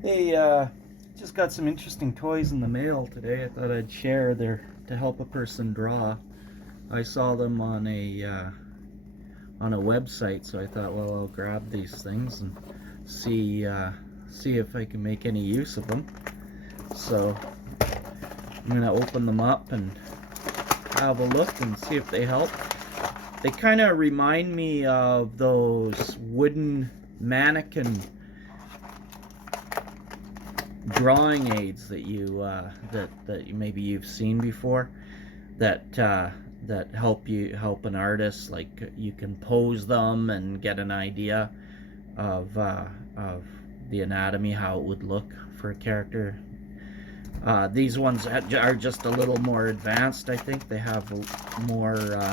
Hey, just got some interesting toys in the mail today. I thought I'd share. They're to help a person draw. I saw them on a website, so I thought, well, I'll grab these things and see see if I can make any use of them. So I'm gonna open them up and have a look and see if they help. They kind of remind me of those wooden mannequin drawing aids that you maybe you've seen before, that help an artist, like you can pose them and get an idea of the anatomy, how it would look for a character. These ones are just a little more advanced. I think they have more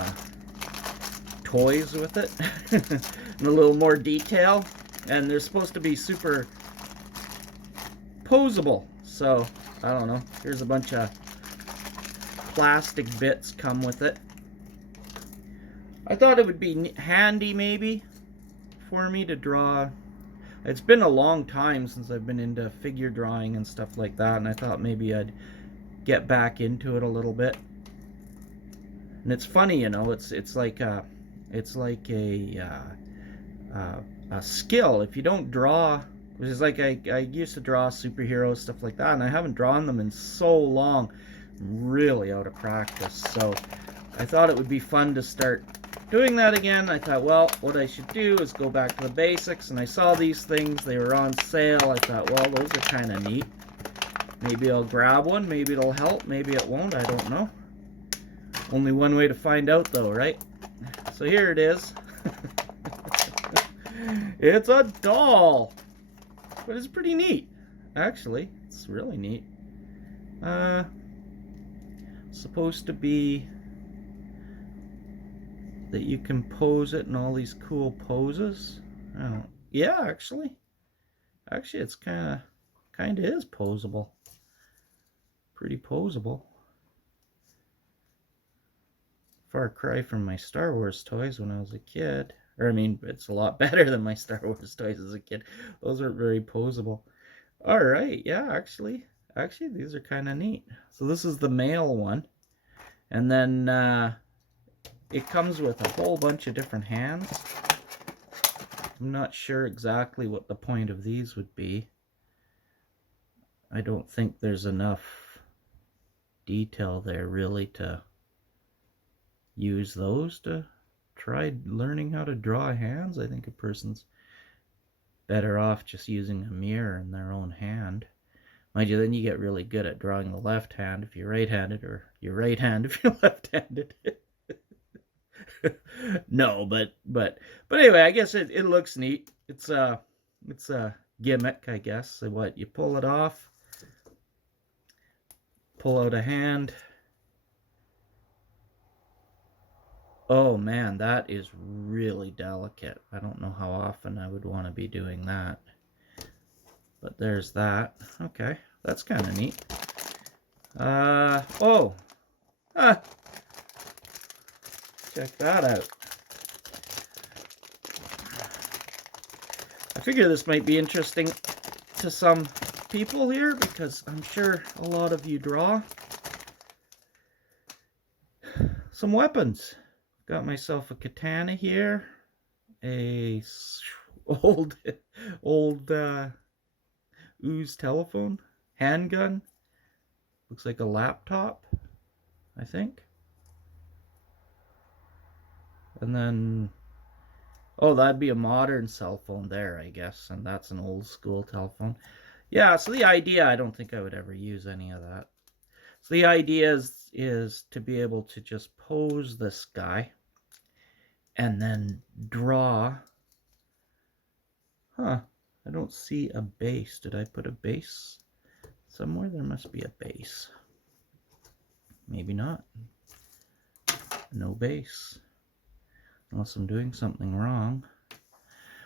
toys with it and a little more detail, and they're supposed to be super posable. So I don't know. Here's a bunch of plastic bits come with it. I thought it would be handy maybe for me to draw. It's been a long time since I've been into figure drawing and stuff like that, and I thought maybe I'd get back into it a little bit. And it's funny, you know, it's like a skill. If you don't draw, which is like I used to draw superheroes, stuff like that, and I haven't drawn them in so long. I'm really out of practice. So I thought it would be fun to start doing that again. I thought, well, what I should do is go back to the basics, and I saw these things. They were on sale. I thought, well, those are kind of neat. Maybe I'll grab one. Maybe it'll help. Maybe it won't. I don't know. Only one way to find out, though, right? So here it is. It's a doll. But it's pretty neat, actually. It's really neat. Supposed to be that you can pose it in all these cool poses. Oh, yeah, actually, it's kind of is posable. Pretty posable. Far cry from my Star Wars toys when I was a kid. Or I mean, it's a lot better than my Star Wars toys as a kid. Those aren't very posable. All right, yeah, actually, these are kind of neat. So this is the male one, and then it comes with a whole bunch of different hands. I'm not sure exactly what the point of these would be. I don't think there's enough detail there really to use those to try learning how to draw hands. I think a person's better off just using a mirror in their own hand. Mind you, then you get really good at drawing the left hand if you're right-handed, or your right hand if you're left-handed. No, but anyway, I guess it looks neat. It's a gimmick, I guess. So what, you pull it off, pull out a hand. Oh man, that is really delicate. I don't know how often I would want to be doing that. But there's that. Okay, that's kind of neat. Oh. Ah. Check that out. I figure this might be interesting to some people here, because I'm sure a lot of you draw. Some weapons. Got myself a katana here, a old ooze telephone, handgun, looks like a laptop, I think. And then, oh, that'd be a modern cell phone there, I guess, and that's an old school telephone. Yeah, so the idea, I don't think I would ever use any of that. So the idea is to be able to just pose this guy and then draw. Huh, I don't see a base. Did I put a base somewhere? There must be a base. Maybe not. No base. Unless I'm doing something wrong,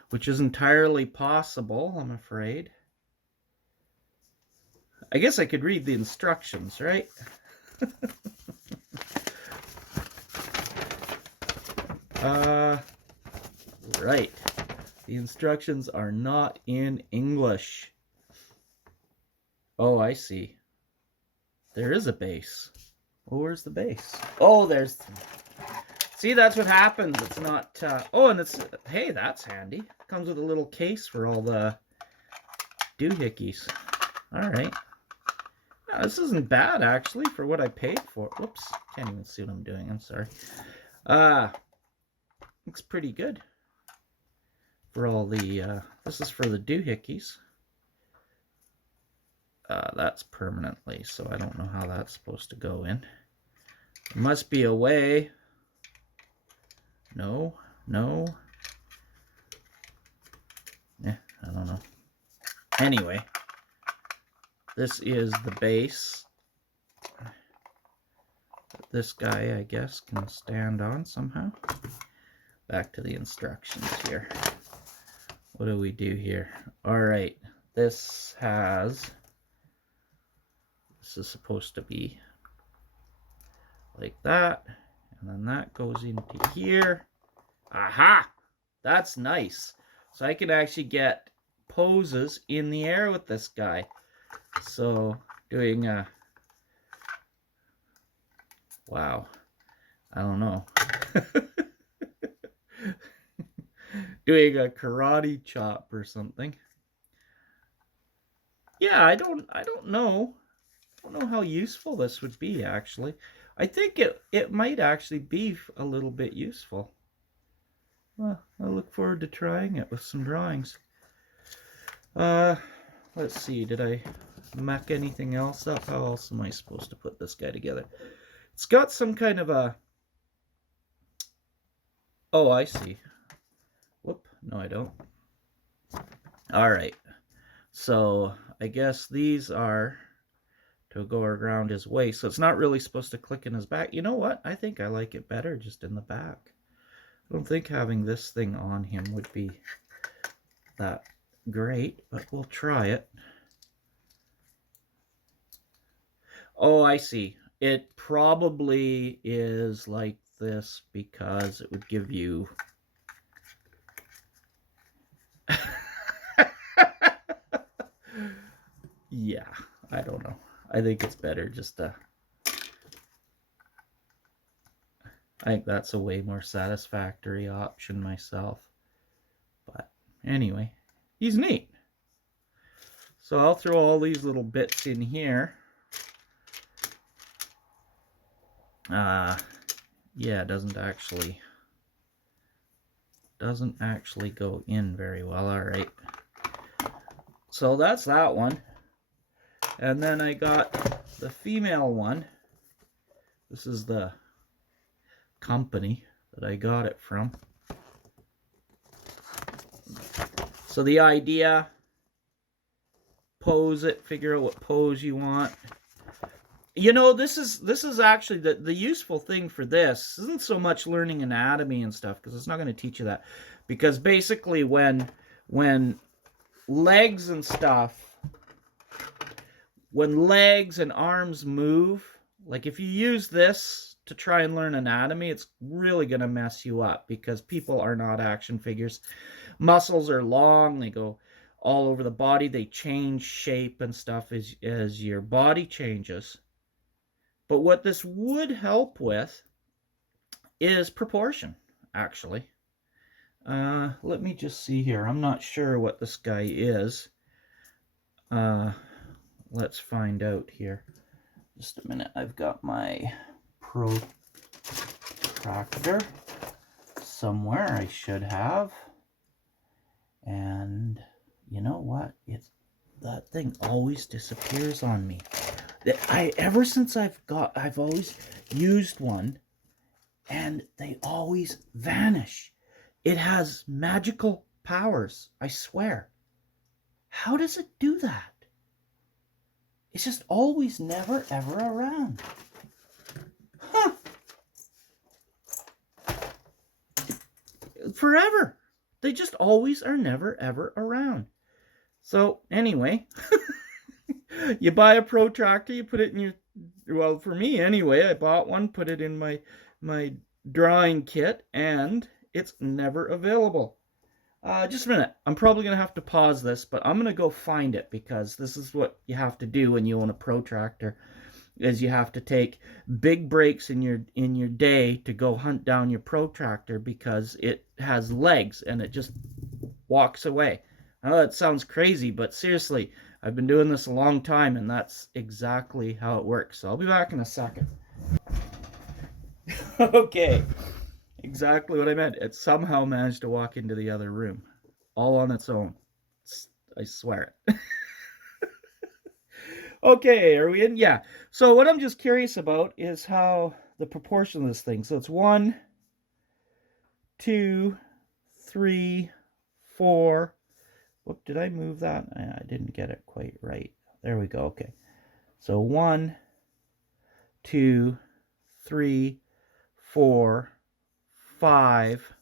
which is entirely possible, I'm afraid. I guess I could read the instructions, right? Right. The instructions are not in English. Oh, I see. There is a base. Oh, where's the base? Oh, there's... See, that's what happens. It's not... Oh, and it's... Hey, that's handy. Comes with a little case for all the doohickeys. All right. No, this isn't bad, actually, for what I paid for. Whoops. Can't even see what I'm doing. I'm sorry. Looks pretty good. For all the... this is for the doohickeys. That's permanently, so I don't know how that's supposed to go in. There must be a way. No. I don't know. Anyway, this is the base. This guy, I guess, can stand on somehow. Back to the instructions here. What do we do here? All right, this is supposed to be like that, and then that goes into here. Aha! That's nice. So I can actually get poses in the air with this guy. So doing a... Wow. I don't know. Doing a karate chop or something. Yeah, I don't know. I don't know how useful this would be, actually. I think it might actually be a little bit useful. Well, I look forward to trying it with some drawings. Let's see, did I muck anything else up? How else am I supposed to put this guy together? It's got some kind of a... Oh, I see. Whoop, no I don't. Alright, so I guess these are to go around his waist. So it's not really supposed to click in his back. You know what? I think I like it better just in the back. I don't think having this thing on him would be that great, but we'll try it. Oh, I see. It probably is like this because it would give you... Yeah, I don't know. I think it's better just to... I think that's a way more satisfactory option myself. But anyway, he's neat. So I'll throw all these little bits in here. Yeah, it doesn't actually go in very well. All right. So that's that one. And then I got the female one. This is the company that I got it from. So the idea, pose it, figure out what pose you want. You know, this is actually the useful thing for this isn't so much learning anatomy and stuff, because it's not going to teach you that. Because basically when legs and stuff, when legs and arms move, like if you use this to try and learn anatomy, it's really going to mess you up, because people are not action figures. Muscles are long, they go all over the body, they change shape and stuff as your body changes. But what this would help with is proportion, actually. Let me just see here. I'm not sure what this guy is. Let's find out here. Just a minute. I've got my protractor somewhere. I should have. And you know what? That thing always disappears on me. Ever since I've always used one, and they always vanish. It has magical powers, I swear. How does it do that? It's just always never ever around. Huh. Forever. They just always are never ever around. So anyway, you buy a protractor, you put it in your, well, for me anyway, I bought one, put it in my drawing kit, and it's never available. Just a minute. I'm probably going to have to pause this, but I'm going to go find it because this is what you have to do when you own a protractor. Is you have to take big breaks in your day to go hunt down your protractor because it has legs and it just walks away. I know that sounds crazy, but seriously, I've been doing this a long time and that's exactly how it works. So I'll be back in a second. Okay, exactly what I meant. It somehow managed to walk into the other room, all on its own. I swear it. Okay, are we in? Yeah. So what I'm just curious about is how the proportion of this thing. So it's 1, 2, 3, 4. Whoop, did I move that? I didn't get it quite right. There we go. Okay. So 1, 2, 3, 4, 5.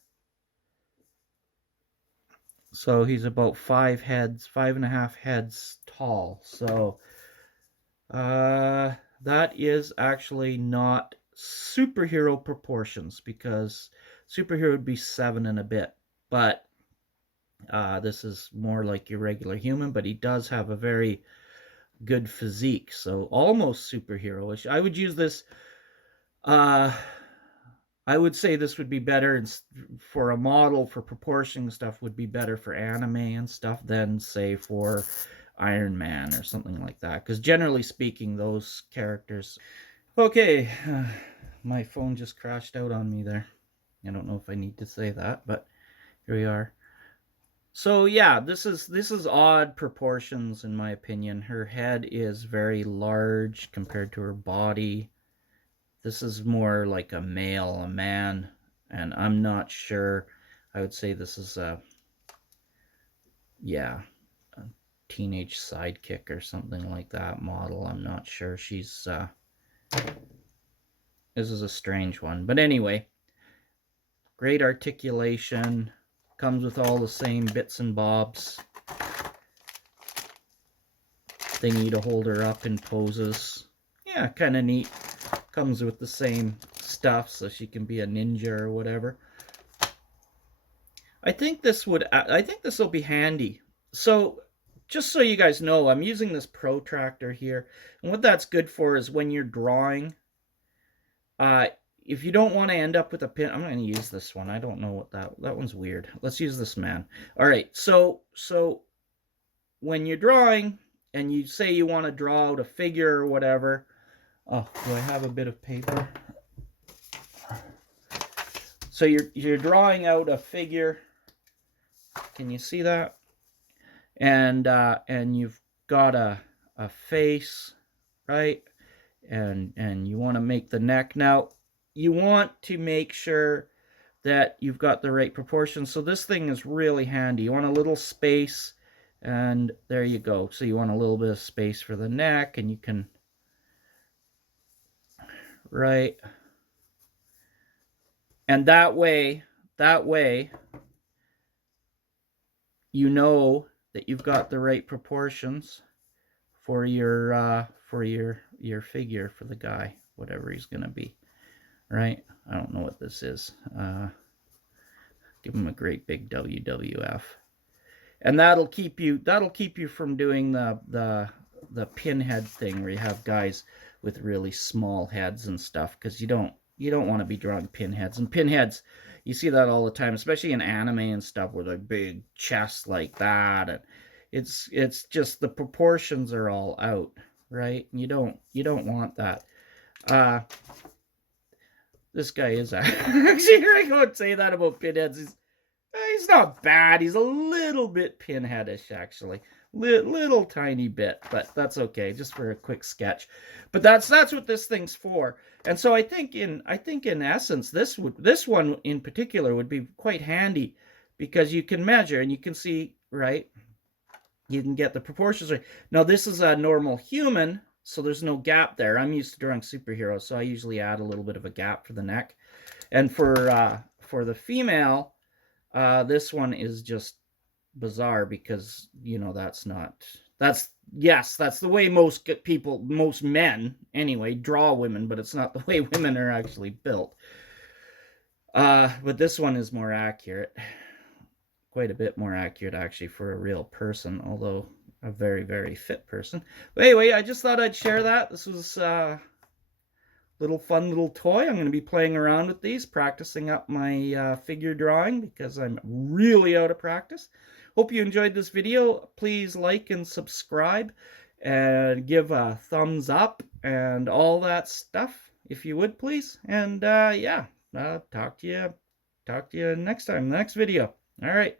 So he's about 5 heads, 5.5 heads tall. So that is actually not superhero proportions because superhero would be 7 and a bit. But this is more like your regular human, but he does have a very good physique. So almost superhero-ish. I would use this. I would say this would be better for a model for proportion stuff would be better for anime and stuff than say for Iron Man or something like that. Because generally speaking, those characters. Okay, my phone just crashed out on me there. I don't know if I need to say that, but here we are. So yeah, this is odd proportions in my opinion. Her head is very large compared to her body. This is more like a male, a man, and I'm not sure. I would say this is a teenage sidekick or something like that model. I'm not sure. She's this is a strange one, but anyway, great articulation, comes with all the same bits and bobs. They need to hold her up in poses. Yeah, kind of neat. Comes with the same stuff so she can be a ninja or whatever. I think this will be handy. So just so you guys know, I'm using this protractor here, and what that's good for is when you're drawing. If you don't want to end up with a pin, I'm going to use this one. I don't know what that one's weird. Let's use this man. All right, so when you're drawing and you say you want to draw out a figure or whatever. Oh, do I have a bit of paper? So you're drawing out a figure. Can you see that? And you've got a face, right? And you want to make the neck. Now, you want to make sure that you've got the right proportions. So this thing is really handy. You want a little space, and there you go. So you want a little bit of space for the neck, and you can, right? And that way, you know that you've got the right proportions for your figure, for the guy, whatever he's gonna be, right? I don't know what this is. Give him a great big WWF, and that'll keep you from doing the pinhead thing where you have guys with really small heads and stuff, because you don't want to be drawing pinheads. And pinheads, you see that all the time, especially in anime and stuff, with a big chest like that, and it's just the proportions are all out, right? You don't want that. This guy is actually, here I go and say that about pinheads. He's not bad. He's a little bit pinheadish, actually. Little tiny bit, but that's okay, just for a quick sketch. But that's what this thing's for. And so I think in essence, this one in particular would be quite handy, because you can measure and you can see, right? You can get the proportions right. Now this is a normal human, so there's no gap there. I'm used to drawing superheroes, so I usually add a little bit of a gap for the neck. And for the female, this one is just bizarre, because that's the way most men anyway draw women, but it's not the way women are actually built. But this one is more accurate, quite a bit more accurate actually for a real person, although a very, very fit person. But anyway, I just thought I'd share that. This was little fun little toy. I'm going to be playing around with these, practicing up my figure drawing because I'm really out of practice. Hope you enjoyed this video. Please like and subscribe and give a thumbs up and all that stuff if you would, please. And yeah, talk to you next time, the next video. All right.